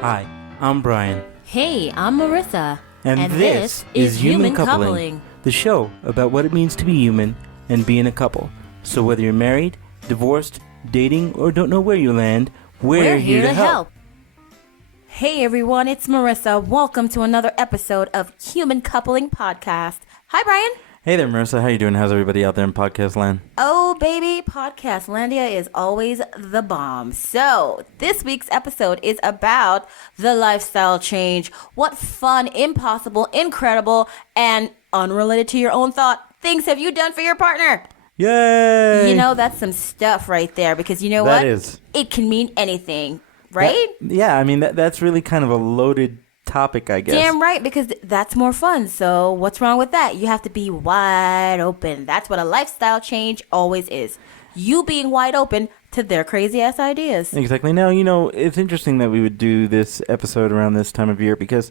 Hi, I'm Brian. Hey, I'm Merisa. And this is Human Coupling, the show about what it means to be human and be in a couple. So whether you're married, divorced, dating, or don't know where you land, we're here to help. Hey everyone, it's Merisa. Welcome to another episode of Human Coupling Podcast. Hi, Brian. Hey there, Marissa. How you doing? How's everybody out there in podcast land? Oh, baby, Podcast Landia is always the bomb. So, this week's episode is about the lifestyle change. What fun, impossible, incredible, and unrelated to your own thought things have you done for your partner? Yay! You know, that's some stuff right there because you know That what? is. It can mean anything, right? I mean, that's really kind of a loaded topic, I guess. Damn right, because that's more fun. So what's wrong with that? You have to be wide open. That's what a lifestyle change always is. You being wide open to their crazy ass ideas. Exactly. Now, it's interesting that we would do this episode around this time of year because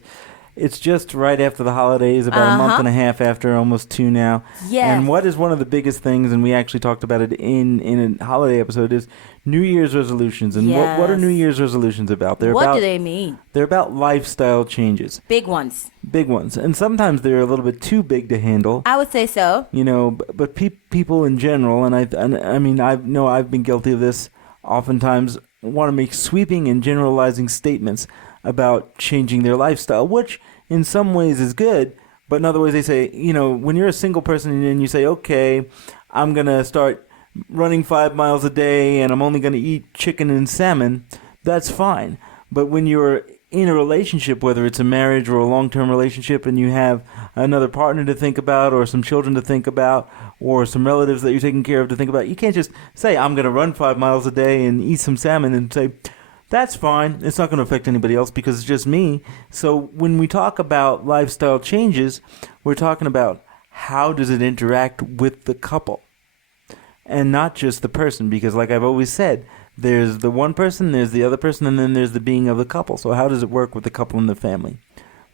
it's just right after the holidays, about a month and a half after, almost 2 now. Yes. And what is one of the biggest things, and we actually talked about it in a holiday episode, is New Year's resolutions. And what are New Year's resolutions about? What do they mean? They're about lifestyle changes. Big ones. Big ones. And sometimes they're a little bit too big to handle. I would say so. But people in general, and I mean, I know I've been guilty of this, oftentimes want to make sweeping and generalizing statements about changing their lifestyle, which in some ways is good, but in other ways they say, when you're a single person and you say, okay, I'm going to start running 5 miles a day and I'm only going to eat chicken and salmon, that's fine. But when you're in a relationship, whether it's a marriage or a long-term relationship, and you have another partner to think about or some children to think about or some relatives that you're taking care of to think about, you can't just say, I'm going to run 5 miles a day and eat some salmon and say, that's fine. It's not going to affect anybody else because it's just me. So when we talk about lifestyle changes, we're talking about how does it interact with the couple and not just the person, because like I've always said, there's the one person, there's the other person, and then there's the being of the couple. So how does it work with the couple and the family?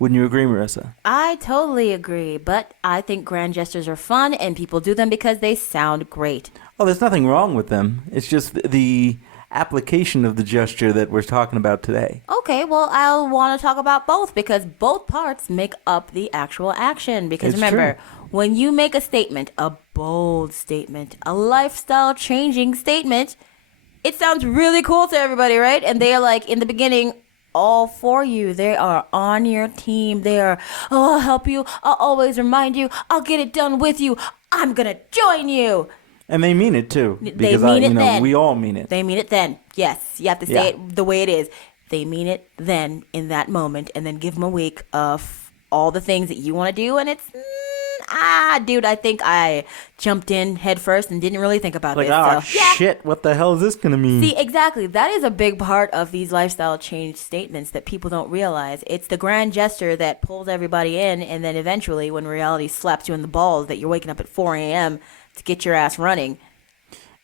Wouldn't you agree, Marissa? I totally agree, but I think grand gestures are fun and people do them because they sound great. Oh, there's nothing wrong with them. It's just the application of the gesture that we're talking about today. Okay, well, I'll want to talk about both because both parts make up the actual action. Because remember, when you make a statement, a bold statement, a lifestyle changing statement, it sounds really cool to everybody, right? And they are like, in the beginning, all for you. They are on your team. They are, I'll help you. I'll always remind you. I'll get it done with you. I'm going to join you. And they mean it too. Because then. We all mean it. They mean it then. Yes. You have to say it the way it is. They mean it then in that moment, and then give them a week of all the things that you want to do. And it's, dude, I think I jumped in head first and didn't really think about this. Shit, what the hell is this going to mean? See, exactly. That is a big part of these lifestyle change statements that people don't realize. It's the grand gesture that pulls everybody in, and then eventually when reality slaps you in the balls that you're waking up at 4 a.m., to get your ass running.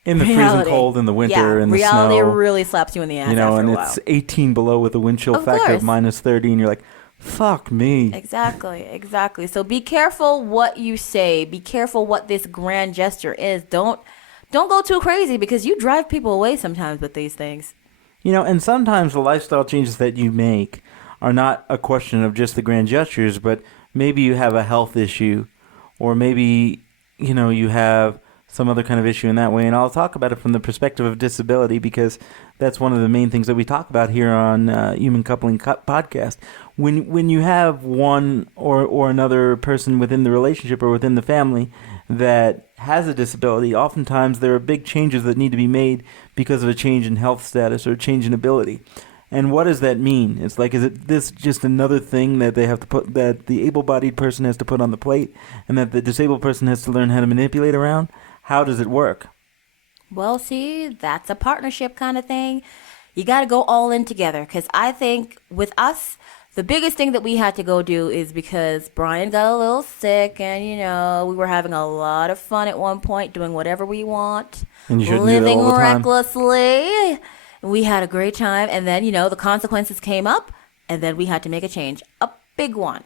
In the freezing cold, in the winter, in the snow. Reality really slaps you in the ass after and a while. it's 18 below with a wind chill factor of minus 30, and you're like, fuck me. Exactly. So be careful what you say. Be careful what this grand gesture is. Don't go too crazy because you drive people away sometimes with these things. And sometimes the lifestyle changes that you make are not a question of just the grand gestures, but maybe you have a health issue, or maybe you have some other kind of issue in that way. And I'll talk about it from the perspective of disability because that's one of the main things that we talk about here on Human Coupling Podcast. When you have one or another person within the relationship or within the family that has a disability, oftentimes there are big changes that need to be made because of a change in health status or a change in ability. And what does that mean? It's like, is it this just another thing that they have to put, that the able-bodied person has to put on the plate and that the disabled person has to learn how to manipulate around? How does it work? Well, see, that's a partnership kind of thing. You got to go all in together because I think with us, the biggest thing that we had to go do is because Brian got a little sick and, we were having a lot of fun at one point doing whatever we want, and you shouldn't do that all the time. Recklessly. We had a great time, and then, the consequences came up, and then we had to make a change. A big one.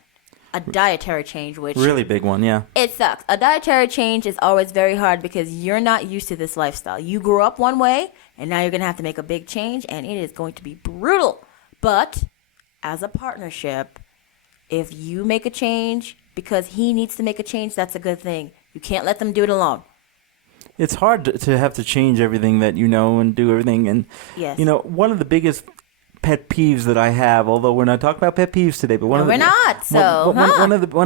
A dietary change, which... Really big one, yeah. It sucks. A dietary change is always very hard because you're not used to this lifestyle. You grew up one way, and now you're going to have to make a big change, and it is going to be brutal. But as a partnership, if you make a change because he needs to make a change, that's a good thing. You can't let them do it alone. It's hard to have to change everything that you know and do everything. And, Yes. one of the biggest pet peeves that I have, although we're not talking about pet peeves today, but one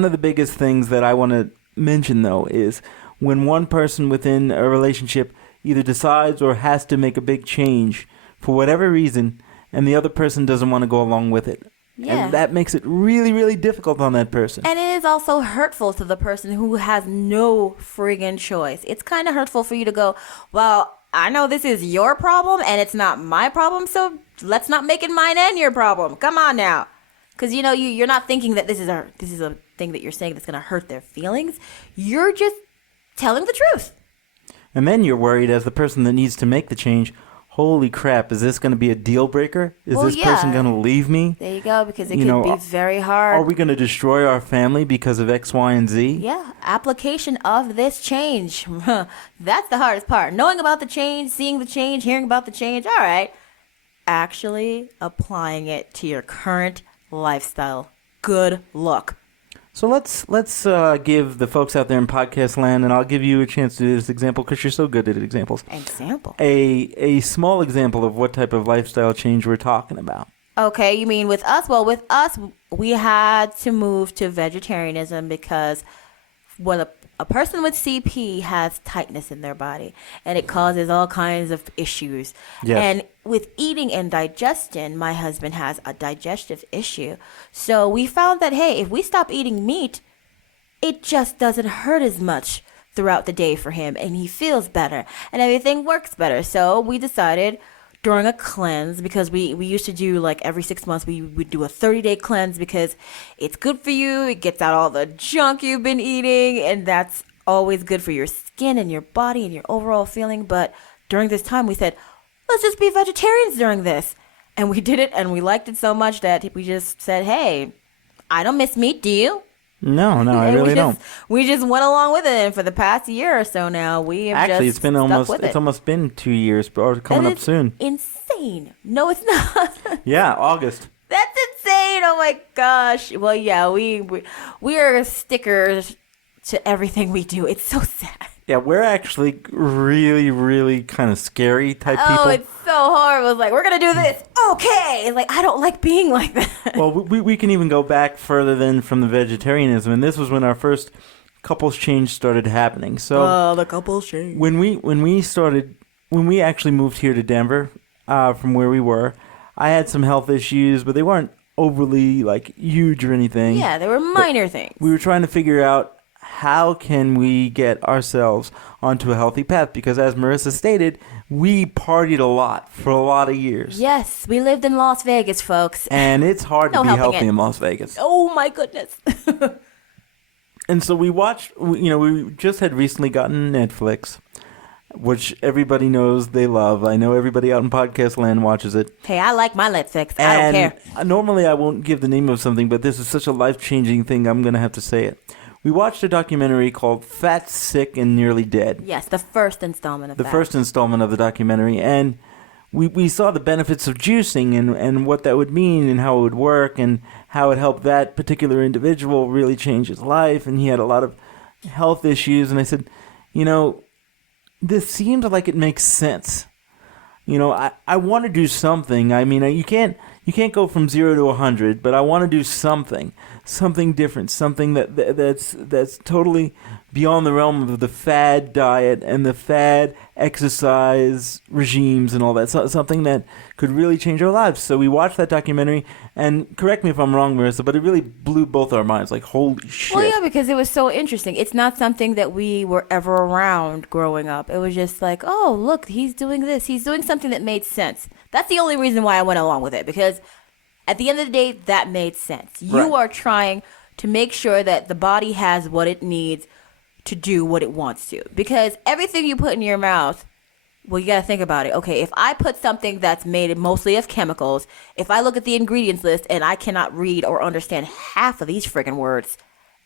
of the biggest things that I want to mention, though, is when one person within a relationship either decides or has to make a big change for whatever reason, and the other person doesn't want to go along with it. Yeah. And that makes it really, really difficult on that person. And it is also hurtful to the person who has no friggin' choice. It's kind of hurtful for you to go, well, I know this is your problem and it's not my problem, so let's not make it mine and your problem. Come on now. Because, you're not thinking that this is a thing that you're saying that's going to hurt their feelings. You're just telling the truth. And then you're worried as the person that needs to make the change, holy crap, is this going to be a deal breaker? Is this person going to leave me? There you go, because it can be very hard. Are we going to destroy our family because of X, Y, and Z? Yeah, application of this change. That's the hardest part. Knowing about the change, seeing the change, hearing about the change, all right. Actually applying it to your current lifestyle. Good luck. So let's give the folks out there in podcast land, and I'll give you a chance to do this example because you're so good at examples. Example? A small example of what type of lifestyle change we're talking about. Okay, you mean with us? Well, with us, we had to move to vegetarianism because when a person with CP has tightness in their body, and it causes all kinds of issues. Yes. And with eating and digestion, my husband has a digestive issue. So we found that, hey, if we stop eating meat, it just doesn't hurt as much throughout the day for him, and he feels better, and everything works better. So we decided during a cleanse, because we used to do like every 6 months, we would do a 30-day cleanse because it's good for you. It gets out all the junk you've been eating, and that's always good for your skin and your body and your overall feeling. But during this time, we said, let's just be vegetarians during this. And we did it, and we liked it so much that we just said, hey, I don't miss meat, do you? No, I really don't. We just went along with it, and for the past year or so now, we have Actually, just it's been almost been 2 years, or coming up soon. Insane. No, it's not. Yeah, August. That's insane. Oh my gosh. Well, yeah, we are stickers to everything we do. It's so sad. Yeah, we're actually really, really kind of scary type people. Oh, it's so horrible. It's like, we're going to do this. Okay. It's like, I don't like being like that. Well, we can even go back further than from the vegetarianism, and this was when our first couples change started happening. So the couples change. when we actually moved here to Denver, from where we were, I had some health issues, but they weren't overly like huge or anything. Yeah, they were minor things. We were trying to figure out how can we get ourselves onto a healthy path, because as Merisa stated, we partied a lot for a lot of years. Yes, we lived in Las Vegas, folks. And it's hard to be healthy in Las Vegas. Oh my goodness. And so we watched, we just had recently gotten Netflix, which everybody knows they love. I know everybody out in podcast land watches it. Hey, I like my Netflix. I don't care. Normally I won't give the name of something, but this is such a life-changing thing, I'm going to have to say it. We watched a documentary called Fat, Sick, and Nearly Dead. Yes, the first installment of the first installment of the documentary. And we saw the benefits of juicing and what that would mean and how it would work and how it helped that particular individual really change his life. And he had a lot of health issues. And I said, this seems like it makes sense. I want to do something. I mean, you can't go from 0 to 100, but I want to do something different, something that's totally beyond the realm of the fad diet and the fad exercise regimes and all that. Something that could really change our lives. So we watched that documentary, and correct me if I'm wrong, Merisa, but it really blew both our minds. Like, holy shit. Well, yeah, because it was so interesting. It's not something that we were ever around growing up. It was just like, oh, look, he's doing this. He's doing something that made sense. That's the only reason why I went along with it, because at the end of the day, that made sense. You are trying to make sure that the body has what it needs to do what it wants to. Because everything you put in your mouth, well, you got to think about it. Okay, if I put something that's made mostly of chemicals, if I look at the ingredients list and I cannot read or understand half of these friggin' words,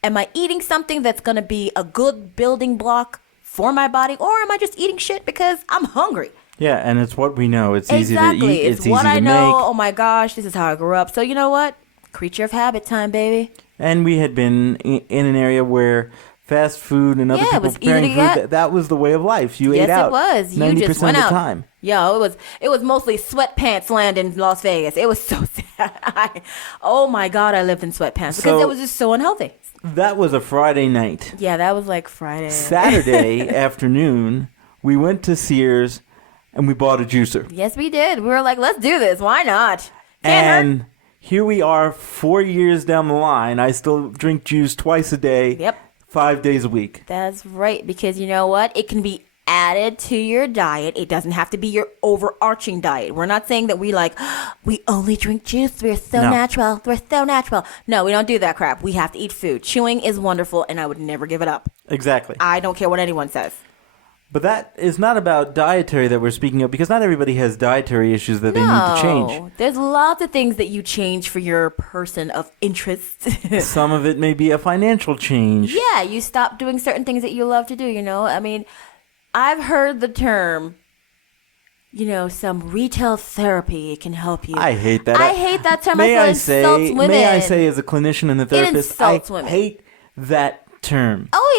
am I eating something that's going to be a good building block for my body, or am I just eating shit because I'm hungry? Yeah, and it's what we know. It's easy to eat. It's what I know. Oh my gosh, this is how I grew up. So you know what? Creature of habit time, baby. And we had been in an area where fast food and other Yeah, it people was preparing easy to food, get. that was the way of life. You Yes, ate out it was. You 90% just went of the out. time. Yo, it was mostly sweatpants land in Las Vegas. It was so sad. Oh my God, I lived in sweatpants because it was just so unhealthy. That was a Friday night. Yeah, that was like Friday. Saturday afternoon, we went to Sears and we bought a juicer. Yes, we did. We were like, let's do this. Why not? Can't hurt. Here we are 4 years down the line. I still drink juice twice a day. Yep. 5 days a week. That's right. Because you know what? It can be added to your diet. It doesn't have to be your overarching diet. We're not saying that we only drink juice. We're so natural. We're so natural. No, we don't do that crap. We have to eat food. Chewing is wonderful and I would never give it up. Exactly. I don't care what anyone says. But that is not about dietary that we're speaking of, because not everybody has dietary issues that they need to change. There's lots of things that you change for your person of interest. Some of it may be a financial change. Yeah, you stop doing certain things that you love to do, you know? I mean, I've heard the term, some retail therapy can help you. I hate that. I hate that term. I feel it insults women. May I say, as a clinician and a therapist, insults I women. hate that term. Oh yeah.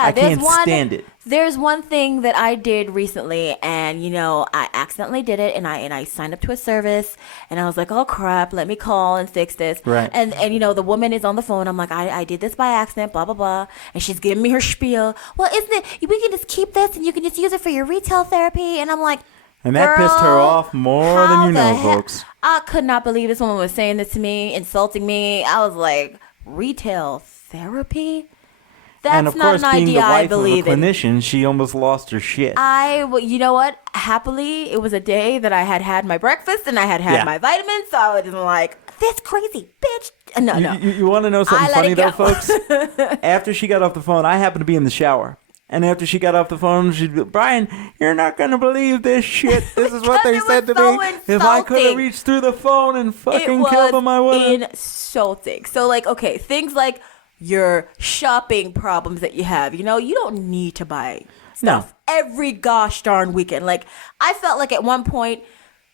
I can't stand it. There's one thing that I did recently, and I accidentally did it, and I signed up to a service, and I was like, oh crap, let me call and fix this. Right. And the woman is on the phone. I'm like, I did this by accident, blah blah blah, and she's giving me her spiel. Well, isn't it? We can just keep this, and you can just use it for your retail therapy. And I'm like, and that pissed her off more than you know, folks. I could not believe this woman was saying this to me, insulting me. I was like, retail therapy? That's and of not course, an being idea the I wife of a believe in. clinician, she almost lost her shit. You know what? Happily, it was a day that I had my breakfast and I had my vitamins, so I was like, this crazy bitch. No. You want to know something funny, though, folks? After she got off the phone, I happened to be in the shower. And after she got off the phone, she'd be, Brian, you're not going to believe this shit. This is what they said to me. Insulting. If I could have reached through the phone and fucking killed them, I would have. Insulting. So, things like your shopping problems that you have, you don't need to buy stuff every gosh darn weekend. I felt like at one point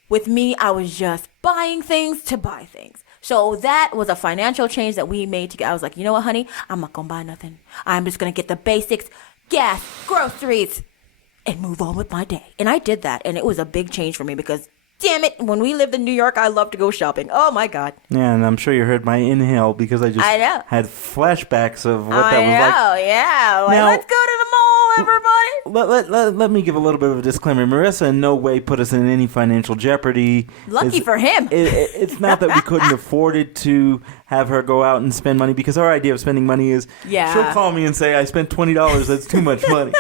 with me, I was just buying things to buy things. So that was a financial change that we made together. I was like, you know what, honey? I'm not going to buy nothing. I'm just going to get the basics, gas, groceries, and move on with my day. And I did that. And it was a big change for me because, damn it, when we lived in New York, I loved to go shopping. Oh, my God. Yeah, and I'm sure you heard my inhale because I just had flashbacks of what that was like. Oh, yeah. Now, let's go to the mall, everybody. Let me give a little bit of a disclaimer. Marissa in no way put us in any financial jeopardy. Lucky for him. It's not that we couldn't afford it to have her go out and spend money, because our idea of spending money is she'll call me and say, I spent $20. That's too much money.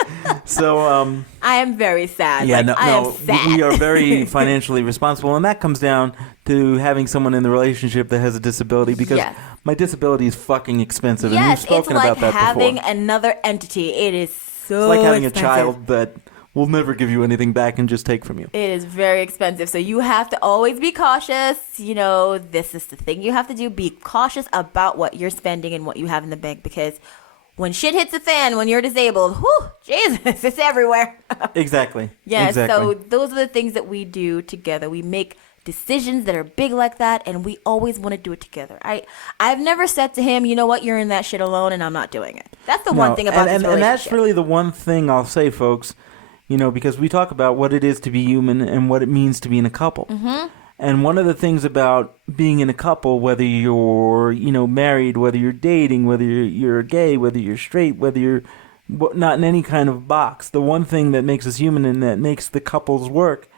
So I am very sad. Yeah, I am sad. We are very financially responsible, and that comes down to having someone in the relationship that has a disability, because my disability is fucking expensive, and we've spoken about that before. It's like having another entity. It is so It's like having expensive. a child that will never give you anything back and just take from you. It is very expensive, so you have to always be cautious. This is the thing you have to do. Be cautious about what you're spending and what you have in the bank, because when shit hits the fan, when you're disabled, whew, Jesus, it's everywhere. Exactly. Yeah, exactly. So those are the things that we do together. We make decisions that are big like that, and we always want to do it together. I've never said to him, you know what, you're in that shit alone, and I'm not doing it. That's the one thing about this relationship. And that's really the one thing I'll say, folks, because we talk about what it is to be human and what it means to be in a couple. Mm-hmm. And one of the things about being in a couple, whether you're, married, whether you're dating, whether you're gay, whether you're straight, whether you're not in any kind of box, the one thing that makes us human and that makes the couples work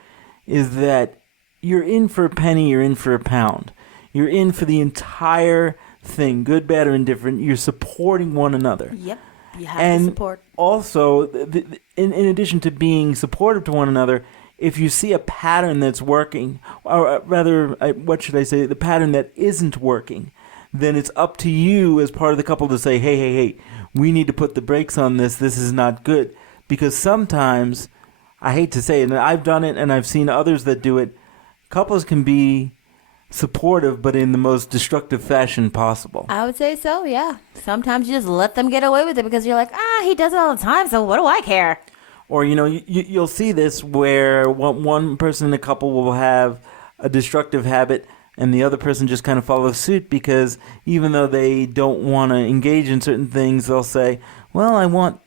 is that you're in for a penny, you're in for a pound. You're in for the entire thing, good, bad, or indifferent. You're supporting one another. Yep. You have to support. Also, in addition to being supportive to one another, if you see a pattern that's working, or rather, what should I say, the pattern that isn't working, then it's up to you as part of the couple to say, hey, we need to put the brakes on this. This is not good. Because sometimes, I hate to say it, and I've done it and I've seen others that do it, couples can be supportive, but in the most destructive fashion possible. I would say so, yeah. Sometimes you just let them get away with it because you're like, he does it all the time, so what do I care? Or, you'll see this where one person in a couple will have a destructive habit and the other person just kind of follows suit because even though they don't want to engage in certain things, they'll say, well, I want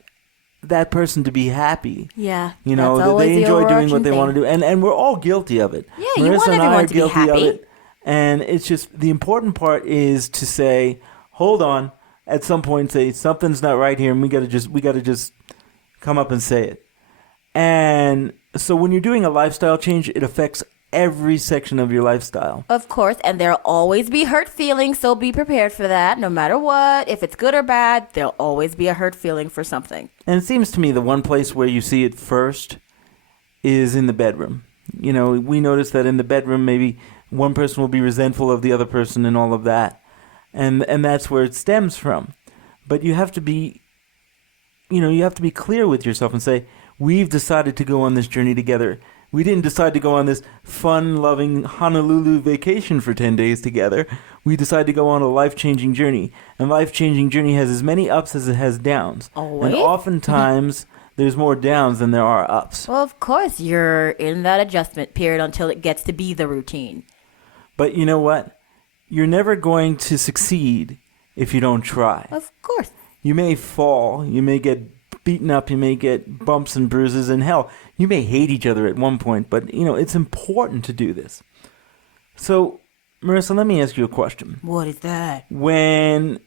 that person to be happy. Yeah. You know, that they enjoy doing what they want to do. And we're all guilty of it. Yeah, you want everyone to be happy. And it's just, the important part is to say, hold on, at some point say, something's not right here, and we gotta just come up and say it. And so when you're doing a lifestyle change, it affects every section of your lifestyle. Of course, and there'll always be hurt feelings, so be prepared for that. No matter what, if it's good or bad, there'll always be a hurt feeling for something. And it seems to me the one place where you see it first is in the bedroom. You know, we notice that in the bedroom, maybe one person will be resentful of the other person and all of that. And that's where it stems from. But you have to be, you have to be clear with yourself and say, we've decided to go on this journey together. We didn't decide to go on this fun-loving Honolulu vacation for 10 days together. We decided to go on a life-changing journey. And life-changing journey has as many ups as it has downs. Always? And oftentimes, there's more downs than there are ups. Well, of course, you're in that adjustment period until it gets to be the routine. But you know what? You're never going to succeed if you don't try. Of course. You may fall. You may get beaten up. You may get bumps and bruises. And hell, you may hate each other at one point. But, it's important to do this. So, Merisa, let me ask you a question. What is that? When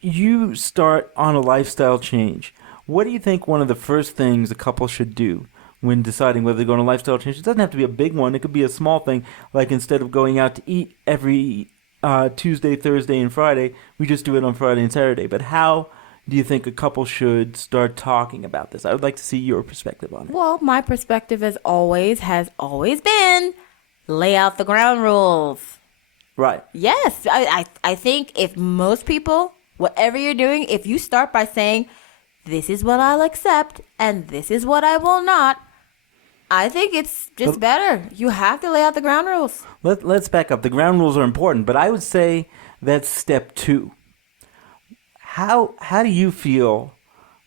you start on a lifestyle change, what do you think one of the first things a couple should do when deciding whether to go on a lifestyle change? It doesn't have to be a big one. It could be a small thing, like instead of going out to eat every Tuesday, Thursday, and Friday, we just do it on Friday and Saturday. But how do you think a couple should start talking about this? I would like to see your perspective on it. Well, my perspective has always been lay out the ground rules. Right. Yes. I think if most people, whatever you're doing, if you start by saying, this is what I'll accept and this is what I will not, I think it's just better. You have to lay out the ground rules. Let's back up. The ground rules are important, but I would say that's step 2. How do you feel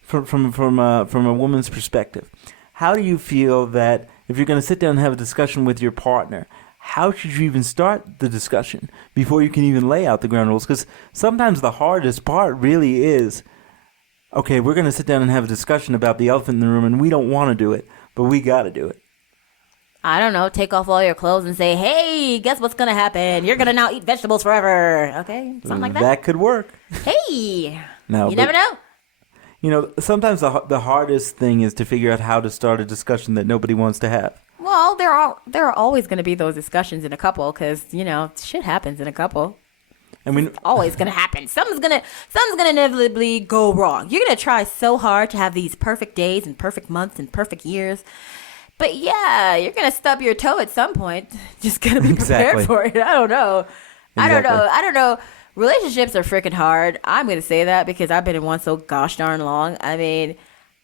from a woman's perspective? How do you feel that if you're going to sit down and have a discussion with your partner, how should you even start the discussion before you can even lay out the ground rules? Because sometimes the hardest part really is, okay, we're going to sit down and have a discussion about the elephant in the room, and we don't want to do it, but we got to do it. I don't know, take off all your clothes and say, hey, guess what's going to happen? You're going to now eat vegetables forever. Okay? Something like that. That could work. Hey. No, you never know. Sometimes the hardest thing is to figure out how to start a discussion that nobody wants to have. Well, there are always going to be those discussions in a couple because, shit happens in a couple. It's always going to happen. Something's going to inevitably go wrong. You're going to try so hard to have these perfect days and perfect months and perfect years. But yeah, you're going to stub your toe at some point. Just going to be prepared for it. I don't know. Exactly. I don't know. Relationships are freaking hard. I'm going to say that because I've been in one so gosh darn long. I mean,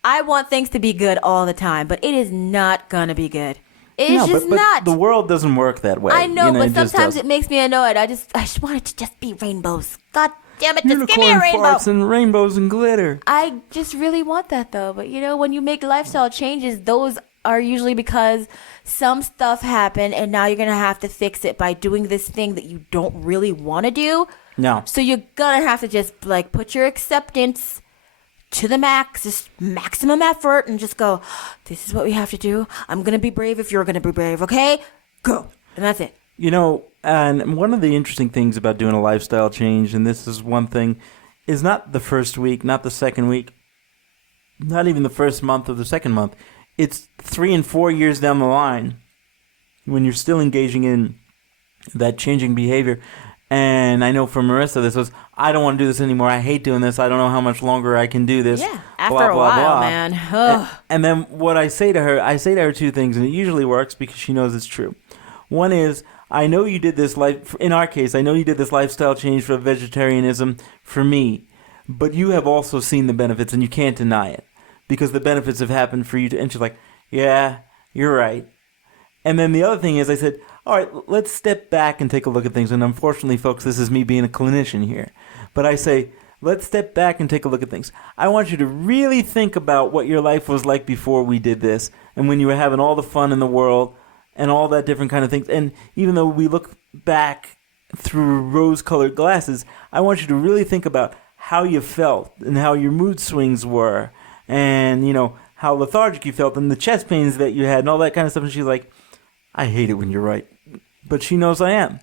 I want things to be good all the time, but it is not going to be good. It's just not. The world doesn't work that way. I know, but sometimes it makes me annoyed. I just want it to just be rainbows. God damn it, just give me a rainbow. Unicorn farts and rainbows and glitter. I just really want that, though. But, when you make lifestyle changes, those are usually because some stuff happened, and now you're going to have to fix it by doing this thing that you don't really want to do. No. So you're going to have to just, put your acceptance to the max, just maximum effort, and just go, this is what we have to do. I'm going to be brave if you're going to be brave, okay? Go. And that's it. And one of the interesting things about doing a lifestyle change, and this is one thing, is not the first week, not the second week, not even the first month or the second month. It's 3 and 4 years down the line when you're still engaging in that changing behavior. And I know for Merisa, this was, I don't want to do this anymore. I hate doing this. I don't know how much longer I can do this. Yeah, after a while, man. And then what I say to her 2 things, and it usually works because she knows it's true. One is, I know you did this in our case, I know you did this lifestyle change for vegetarianism for me, but you have also seen the benefits and you can't deny it because the benefits have happened for you too. And she's like, yeah, you're right. And then the other thing is I said, all right, let's step back and take a look at things. And unfortunately, folks, this is me being a clinician here. But I say, let's step back and take a look at things. I want you to really think about what your life was like before we did this and when you were having all the fun in the world and all that different kind of things. And even though we look back through rose-colored glasses, I want you to really think about how you felt and how your mood swings were and, how lethargic you felt and the chest pains that you had and all that kind of stuff. And she's like, I hate it when you're right. But she knows I am.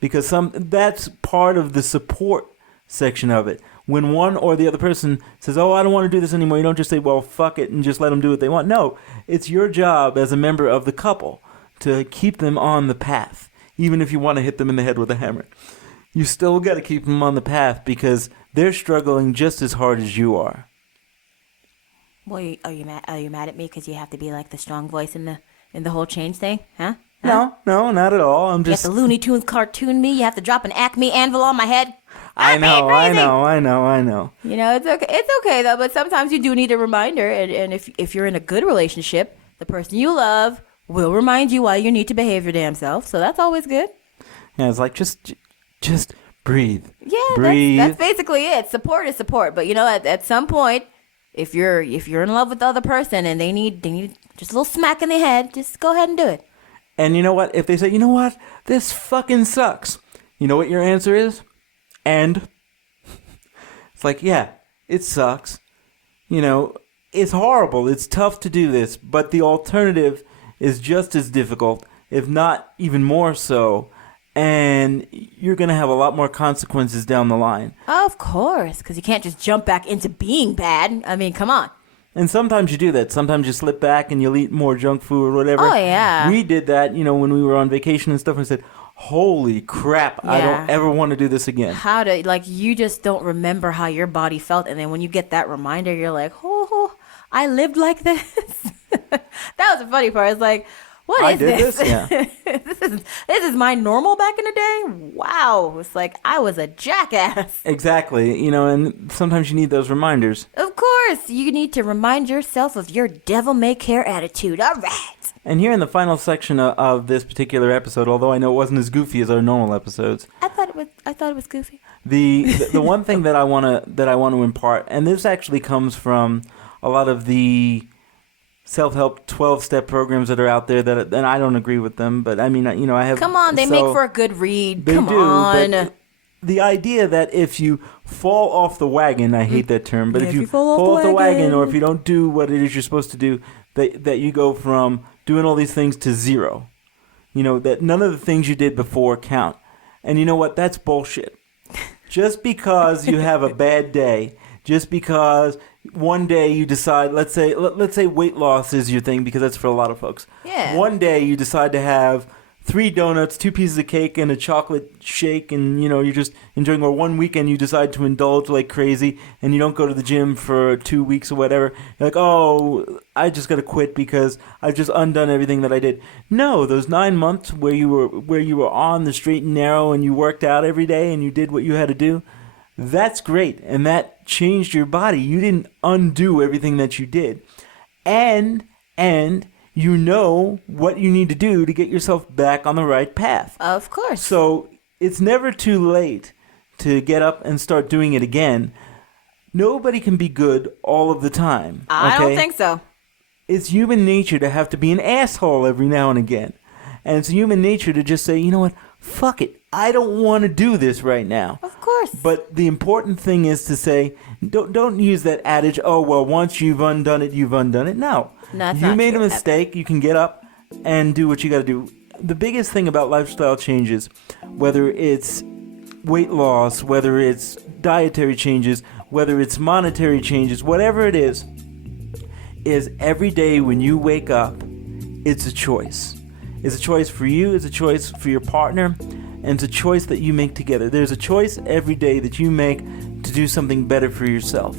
Because that's part of the support section of it. When one or the other person says, oh, I don't want to do this anymore, you don't just say, well, fuck it, and just let them do what they want. No, it's your job as a member of the couple to keep them on the path, even if you want to hit them in the head with a hammer. You still got to keep them on the path because they're struggling just as hard as you are. Well, are you mad at me because you have to be like the strong voice in the whole change thing, huh? No, not at all. I'm just... You have to Looney Tunes cartoon me. You have to drop an Acme anvil on my head. I know. It's okay. It's okay though. But sometimes you do need a reminder. And if you're in a good relationship, the person you love will remind you why you need to behave your damn self. So that's always good. Yeah, it's like just breathe. Yeah, breathe. That's basically it. Support is support. But at some point, if you're in love with the other person and they need just a little smack in the head, just go ahead and do it. And you know what? If they say, you know what? This fucking sucks. You know what your answer is? And it's like, yeah, it sucks. It's horrible. It's tough to do this. But the alternative is just as difficult, if not even more so. And you're going to have a lot more consequences down the line. Of course, because you can't just jump back into being bad. I mean, come on. And sometimes you do that. Sometimes you slip back and you'll eat more junk food or whatever. Oh, yeah. We did that, when we were on vacation and stuff, and said, holy crap, yeah. I don't ever want to do this again. You just don't remember how your body felt. And then when you get that reminder, you're like, oh, I lived like this. That was the funny part. It's like, what is this? Yeah. This is my normal back in the day? Wow. It's like I was a jackass. Exactly. And sometimes you need those reminders. Of course. You need to remind yourself of your devil-may-care attitude. All right. And here in the final section of this particular episode, although I know it wasn't as goofy as our normal episodes, I thought it was goofy. The one thing that I want to impart, and this actually comes from a lot of the self-help 12-step programs that are out there and I don't agree with them, but I mean, I have... Come on, they make for a good read. They Come do, on. But the idea that if you fall off the wagon, I hate that term, but if you fall off the wagon or if you don't do what it is you're supposed to do, that you go from doing all these things to zero. That none of the things you did before count. And you know what? That's bullshit. Just because you have a bad day, just because one day you decide, let's say weight loss is your thing, because that's for a lot of folks. Yeah. One day you decide to have 3 donuts, 2 pieces of cake, and a chocolate shake, and you're just enjoying. Or one weekend you decide to indulge like crazy, and you don't go to the gym for 2 weeks or whatever. You're like, oh, I just got to quit because I've just undone everything that I did. No, those 9 months where you were on the straight and narrow, and you worked out every day, and you did what you had to do. That's great, and that changed your body. You didn't undo everything that you did, and you know what you need to do to get yourself back on the right path. Of course. So it's never too late to get up and start doing it again. Nobody can be good all of the time. I don't think so. It's human nature to have to be an asshole every now and again. And it's human nature to just say, you know what, fuck it. I don't want to do this right now. Of course. But the important thing is to say, don't use that adage, oh, well, once you've undone it, you've undone it. No. That's you made a mistake. You can get up and do what you got to do. The biggest thing about lifestyle changes, whether it's weight loss, whether it's dietary changes, whether it's monetary changes, whatever it is every day when you wake up, it's a choice. It's a choice for you. It's a choice for your partner. And it's a choice that you make together. There's a choice every day that you make to do something better for yourself.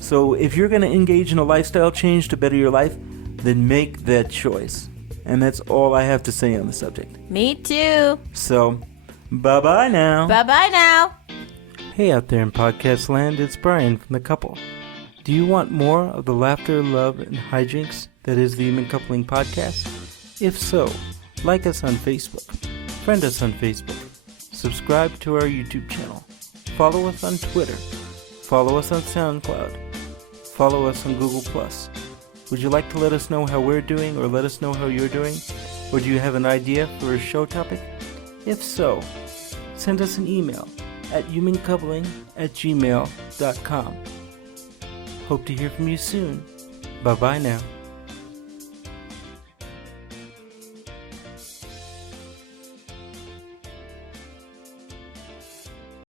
So if you're going to engage in a lifestyle change to better your life, then make that choice. And that's all I have to say on the subject. Me too. So, bye-bye now. Bye-bye now. Hey out there in podcast land, it's Brian from The Couple. Do you want more of the laughter, love, and hijinks that is the Human Coupling Podcast? If so, like us on Facebook. Friend us on Facebook. Subscribe to our YouTube channel. Follow us on Twitter. Follow us on SoundCloud. Follow us on Google+. Would you like to let us know how we're doing or let us know how you're doing? Or do you have an idea for a show topic? If so, send us an email at humancoupling@gmail.com. Hope to hear from you soon. Bye-bye now.